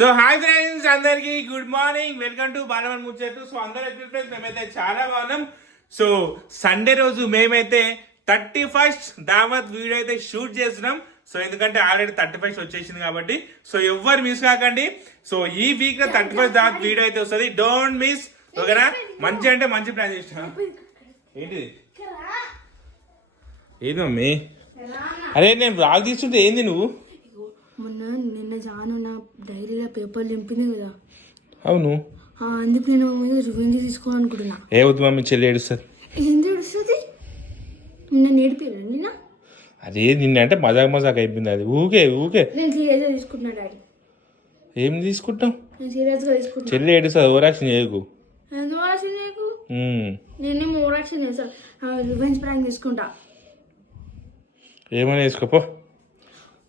So hi friends, అందరికి good morning. Welcome to బాలమన్ ముచ్చట్లు. So అందరూ ఎట్లా ఫ్రెండ్స్, మేమైతే చాలా బాగున్నాం. సో సండే రోజు మేమైతే 31st దావత్ వీడియో అయితే షూట్ చేస్తున్నాం. సో ఎందుకంటే ఆల్రెడీ 31st వచ్చేసింది కాబట్టి సో ఎవ్వరు మిస్ కాకండి. సో ఈ వీక్ లో 31st దావత్ వీడియో అయితే వస్తుంది, డోంట్ మిస్. ఓకేనా? మంచి అంటే మంచి ప్లాన్ చేసిన. ఏంటిది ఏది మమ్మీ? అరే నేను రాగ్ తీసుకుంటే ఏంది నువ్వు? నిన్న జాను నా డైరీలో పేపర్ నింపింది కదా. అవును, అందుకు నేను మీద రివెంజ్ తీసుకోవాలనుకుంటున్నా. ఏ వద్దు మమ్మీ, చెల్లి ఏడుస్తుంది. ఏంది ఏడుస్తుంది? నిన్న నేర్పిరా నిన్న? అదే నిన్న అంటే మజాక్ మజాక్ అయిపోయింది. అది ఊకే ఊకే నేను సీరియస్గా తీసుకుంటున్నా డాడీ. ఏం తీసుకుంటాం? నేను సీరియస్గా తీసుకుంటున్నా. చెల్లి ఏడుస్తుంది, ఓవర్ యాక్షన్ చేయకు. ఎందుకు ఓవరాక్షన్ చేయకు? నేనేం ఓవరాక్షన్ చేస్తా, రివెంజ్ ప్రాంక్ తీసుకుంటా. ఏమైనా వేసుకోపో.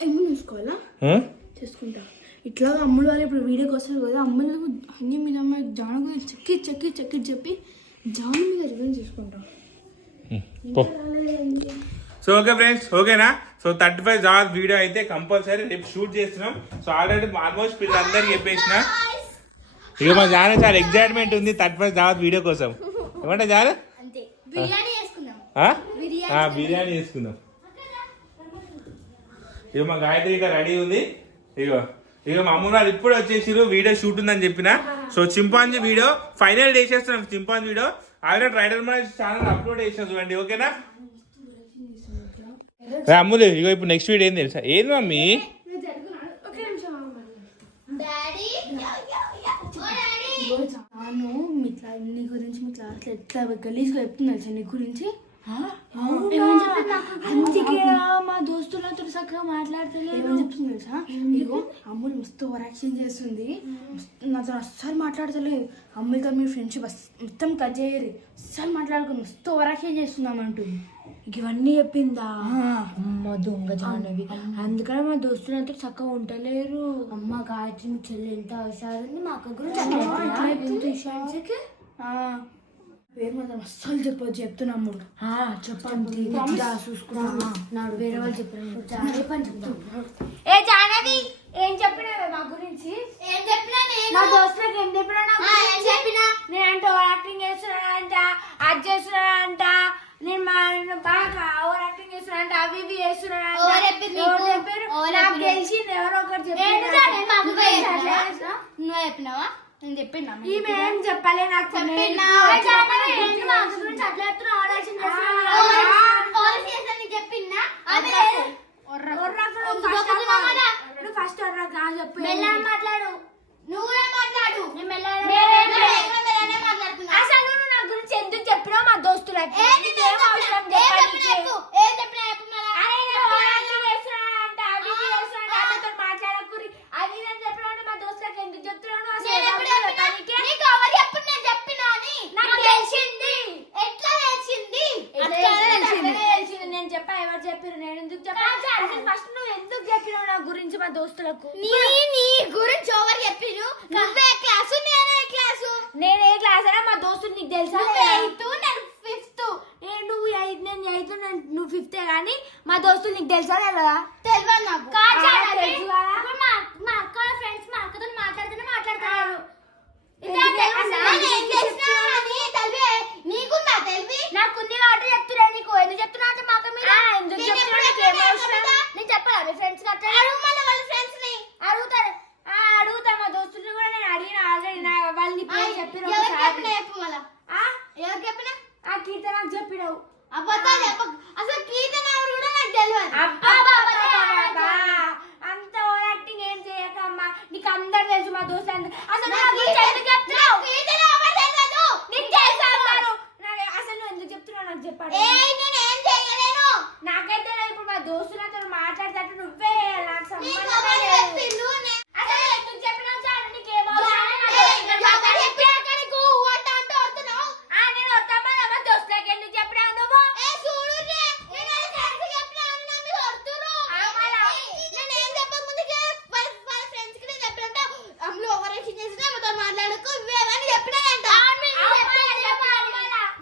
ఏమో తీసుకోవాలా? చేసుకుంటా. ఇట్లా అమ్ముడు వాళ్ళు ఇప్పుడు వీడియోకి వస్తారు కదా, అమ్ములు అన్ని మీద అమ్మాయి జాను గురించి చెక్కి చెప్పి జాను మీద రివెంజ్ తీసుకుంటాం. సో ఓకే ఫ్రెండ్స్, ఓకేనా? సో 35 దావత్ వీడియో అయితే కంపల్సరీ రేపు షూట్ చేస్తున్నాం. సో ఆల్రెడీ ఆల్మోస్ట్ పిల్లలందరికీ చెప్పేసిన. ఇక మా జాన చాలా ఎగ్జైట్మెంట్ ఉంది 35 దావత్ వీడియో కోసం. ఏమంటే జాన బిర్యానీ చేసుకుందాం. ఇక మా గాయత్రి ఇక రెడీ ఉంది. ఇక మా అమ్మ వాళ్ళు ఇప్పుడు వచ్చేసారు, వీడియో షూట్ ఉందని చెప్పిన. సో చింపాంజీ వీడియో ఫైనల్ చేసేస్తున్నాం. చింపాంజీ వీడియో ఆల్రెడీ రైడర్ మన ఛానల్ అప్లోడ్ చేసిన, చూడండి. ఓకేనా అమ్ములు? ఇక ఇప్పుడు నెక్స్ట్ వీడియో ఏం తెలుసా? ఏంది మమ్మీ? నీ గురించి మీ క్లాస్లో ఎట్లా గలీజ్గా చెప్తున్నా తెలుసా నీ గురించి? అందుకే మా దోస్తులతో చక్కగా మాట్లాడతలేదు. ఏమని చెప్తుంది తెలుసా? ఇగో అమ్ములు మస్తు ఓవరాక్షన్ చేస్తుంది, నాతో అస్సలు మాట్లాడతలేదు. అమ్ములతో మీ ఫ్రెండ్షిప్ మొత్తం కట్ చేయరు, అస్సలు మాట్లాడుకుని మస్తు ఓవరాక్షన్ చేస్తున్నామంటుంది. ఇవన్నీ చెప్పిందా? అమ్మ దొంగ జాహ్నవి. అందుకనే మా దోస్తులంతా చక్కగా ఉండలేరు. అమ్మ గాయత్రి మీ చెల్లి ఎంత అవసరం, మా అక్క గురించి పేరు మాత్రం అస్సలు చెప్పొచ్చు, చెప్తున్నాము. చెప్పండి చూసుకున్నా. నాడు వేరే వాళ్ళు చెప్పాను. ఏ జాహ్నవి, ఏం చెప్పినావే మా గురించి? ఏం చెప్పినా? మా దోస్తులకు ఏం చెప్పినా? నేనంటే ఓవర్ యాక్టింగ్ చేస్తున్నానంట, అది చేస్తున్నానంట, నేను బాగా ఓవర్ యాక్టింగ్ చేస్తున్నానంట, అవి ఇవి చేస్తున్నానంట. నాకు తెలిసింది ఎవరో ఒకటి చెప్పినావా? నేను చెప్పినా? ఈమె ఏం చెప్పలే నాకు. ఫస్ట్ చెప్పు. మాట్లాడు. నువ్వే మాట్లాడు. అసలు నువ్వు నా గురించి ఎందుకు చెప్పినావు మా దోస్తులకి? మాట్లాడకూరి అది నేను చెప్పినా మా దోస్తులకి ఎందుకు చెప్తున్నాను? నేను చెప్పా, ఎవరు చెప్పారు? నేను ఎందుకు చెప్పాను? ఫస్ట్ నువ్వు ఎందుకు చెప్పినావు నా గురించి మా దోస్తులకు? నీ గురించి ఎవరు చెప్పిరు? నువ్వే క్లాసు, నేనే క్లాసు. నేను ఏ క్లాస్ అయినా మా దోస్తులు నీకు తెలుసా? నేను 5th. నువ్వు 8, నేను 8, నువ్వు 5th కానీ మా దోస్తులు నీకు తెలుసా లేదా? తెలియదు నాకు. మా అక్క ఫ్రెండ్స్ మా అక్కతో మాట్లాడుతారు. నీకుందా తెలివి? నాకుంది కాబట్టి చెప్తున్నా. నీకు ఎందుకు చెప్తున్నా అంటే మా అక్క మీద ఎందుకు నేను చెప్పాలా? మీ ఫ్రెండ్స్ అడుగుతారు. అడుగుతా మా దోస్తులు కూడా. నేను అడిగిన ఆల్రెడీ వాళ్ళని చెప్పిన ఆ కీర్తన నాకు చెప్పినావు. అసలు కీర్తన ఎవరు కూడా నాకు తెలియదు. అంత ఓవర్ యాక్టింగ్ ఏం చేయకమ్మా, నీకు అందరు తెలుసు మా దోస్తులు. అసలు అసలు నువ్వు ఎందుకు చెప్తున్నావు నాకు చెప్పాడు. నాకైతే ఇప్పుడు మా దోస్తులతో మాట్లాడతాడు. నువ్వే నాకు సంబంధం లేదు. అసలు ఎందుకు చెప్పినావు? నేను వస్తామా మా దోస్తులకి ఎందుకు చెప్పినావు నువ్వు? మాట్లాడుకో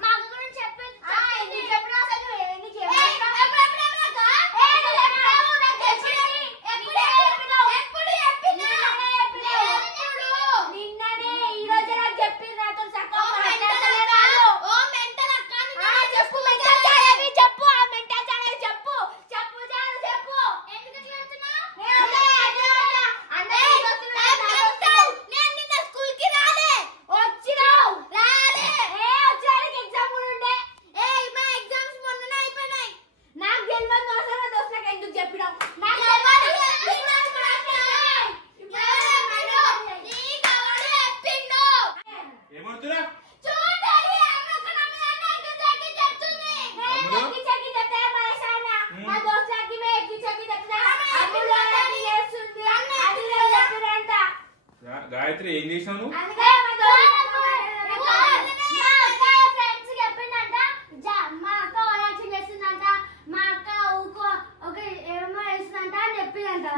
మా గురించి చెప్పి గాయత్రి ఏం చేసావు నువ్వు?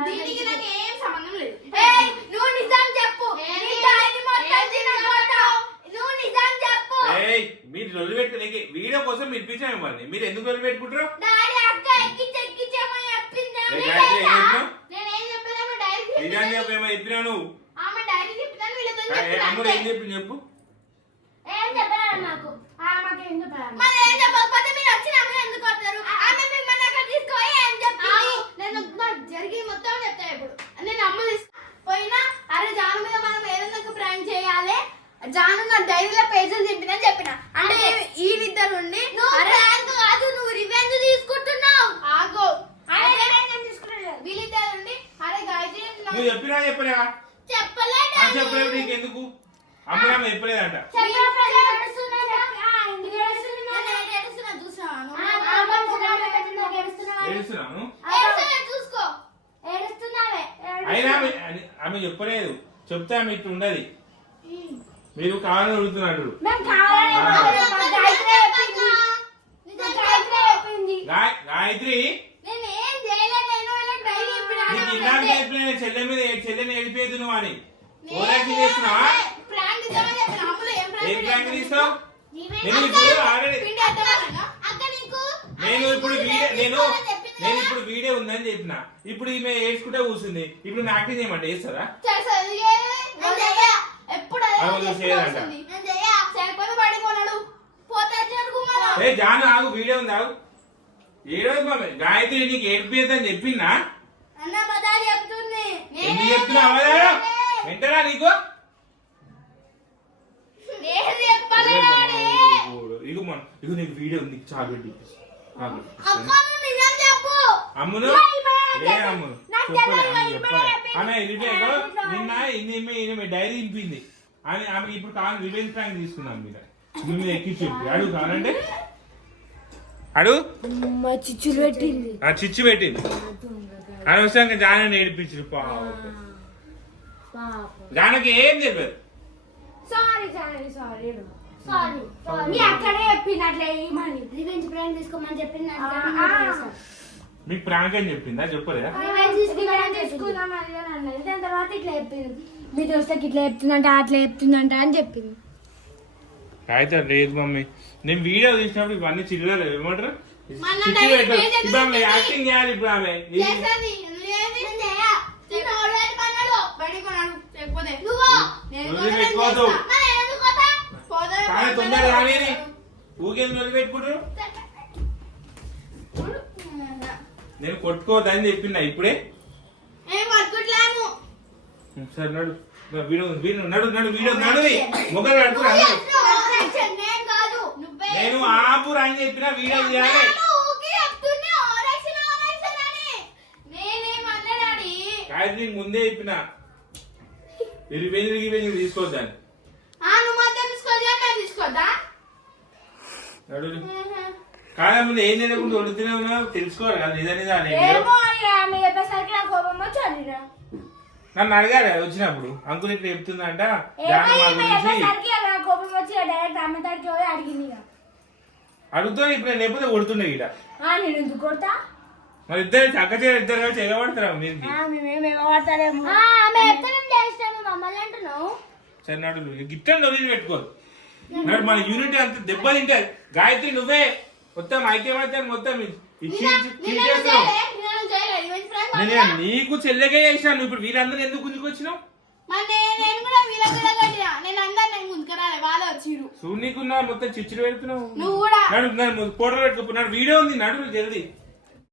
దీనికి నాకు ఏం సంబంధం లేదు. నువ్వు నిజం చెప్పు. నువ్వు నిజం చెప్పు. ఏయ్ మీరు లొల్లి పెట్టుకునే వీడియో కోసం మీరు పిలిచాము మిమ్మల్ని. మీరు ఎందుకు లొల్లి పెట్టుకుంటారు? డాడీ అక్క ఎక్కించేమని చెప్పిందా? ఏ గాయత్రి ఏం చెప్పినావు? నేనేం చెప్పాను? నువ్వు డైరెక్ట్ నిజాన్ని చెప్పు, ఏమో చెప్పినావు నువ్వు. ఆమె డైరెక్ట్ చెప్పినాను, వీళ్ళతో అమ్ముడు ఏం చెప్పింది చెప్పు. ఏం చెప్పారు నాకు? మాకు ఏం చెప్పారు? మరి ఏం చెప్పకపోతే మీరు వచ్చి ఆమె ఎందుకు కొడతారు? ఆమె మిమ్మల్ని అక్కడ తీసుకుపోయి ఏం చెప్పింది? నేను నాకు జరిగి మొత్తం చెప్తా ఇప్పుడు. నేను అమ్మ పోయినా, అరే జాను మీద మనం ఏదైనా ప్రాంక్ చేయాలి, జాను నా డైరీలో పేజీలు చింపినని చెప్పిన. అంటే వీళ్ళిద్దరు ఉండి ప్రాంక్ కాదు, నువ్వు రివెంజ్ తీసుకుంటున్నావు. ఆగో, వీళ్ళిద్దరు ఉండి అరే గాయత్రి నువ్వు చెప్పినా చెప్పలేదా? చెప్పలేదు. చెప్పలేదు నీకెందుకు? అమ్ముడు ఆమె చెప్పలేదంట. ఏడుస్తున్నాను. చూసుకో, అయినా ఆమె చెప్పలేదు. చెప్తే ఆమె ఇట్లా ఉండదు. మీరు కావాలని అడుగుతున్నాడు. గాయత్రి నేనేం చేయలేదు. నేను వీళ్ళకి డైరీ నీకు ఇందాక చెప్పిన చెల్లెని వెళ్ళిపోయేది నువ్వు అని ఓరాక్షన్ చేస్తున్నావా? ప్రాంక్ ఇద్దామని చెప్పిన. అమ్ములు ఏం ఏం ప్రాంక్ తీస్తావు? నేను ఇప్పుడు వీడియో ఉందని చెప్పిన. ఇప్పుడు ఈమె ఏడ్చుకుంటే కూర్చుంది. ఇప్పుడు నేను యాక్టింగ్ చేయమంటే చేస్తారా? ఎప్పుడు చేయకపోతే పడిపోనాడు పోతే. ఏ జాను ఆగు, వీడియో ఉంది ఆగు. ఏడవదు మామ. గాయత్రి నీకు ఏడిపోయేదని చెప్పిందా? అన్న బదాలు చెప్తుంది. ఎందుకు చెప్తున్నావు? వింటారా నీకు? ఇగో నీకు వీడియో ఉంది చాలు. అమ్మును ఏ అమ్మును అన్న వెళ్ళిపోయాక నిన్న డైరీ ఇంపింది అని ఆమె ఇప్పుడు కావాలి రివెంజ్ ప్రాంక్ తీసుకున్నాం మీరు మీద ఎక్కి చెప్పి అడుగు కావాలంటే అడుగు. చిచ్చులు పెట్టింది. చిచ్చు పెట్టింది అనవసరంగా జానని ఏడిపించు. జానకి ఏం చెప్పారు? సారీ మీ అక్కడే చెప్పింది ఏమని రివెంజ్ ప్లాన్ తీసుకోమని చెప్పింది. మీకు ప్రాంక్ అని చెప్పిందా? చెప్పలేదా? తీసుకుందాం అన్నది. దాని తర్వాత ఇట్లా చెప్పింది, మీ దోస్తకి ఇట్లా చెప్తుందంట అట్లా చెప్తుందంట అని చెప్పింది. అయితే లేదు మమ్మీ, నేను వీడియో తీసినప్పుడు ఇవన్నీ చిల్లర ఏమంటారు ఇప్పుడు ఆమె యాక్టింగ్ చేయాలి. ఇప్పుడు ఆమె కానీ తొందరగా కానీ ఊకేందుకు వదిలి పెట్టుకుంటారు. నేను కొట్టుకోవద్దని చెప్పిందా ఇప్పుడే? సరే నడు వీడియో నడు వీడియో నడువి మొగలు కడుపు. నేను ఆపు అని చెప్పిన వీడియో చేయాలి. గాయత్రి ముందే చెప్పిన రివెంజ్ తీసుకోవద్దని. నడు కాదా ముందు ఏం తినకుండా వండుతూనే ఉన్నావు తెలుసుకోవాలి కదా. నిజాన్ని నన్ను అడిగారు వచ్చినప్పుడు అంకుల్ ఇట్లా చెప్తుందంట అడుగుతా. ఇప్పుడు నేను లేకపోతే కొడుతుండే ఇట. మరి ఇద్దరు చక్క ఇద్దరు కలిసి ఎగబడతారా మీరు? సరే నడు గిట్టని వదిలి పెట్టుకోదు. నడు మన యూనిట్ అంత దెబ్బ తింటారు. గాయత్రి నువ్వే మొత్తం ఐక్యమైతే మొత్తం నీకు చెల్లెగా చేసినాను. ఇప్పుడు వీళ్ళందరూ ఎందుకు గుంజుకొచ్చినావు? నీకున్నా మొత్తం చిచ్చులు పెడుతున్నావు. నడు ఫోటో పెట్టుకున్నాడు. వీడియో ఉంది నడు జల్దీ.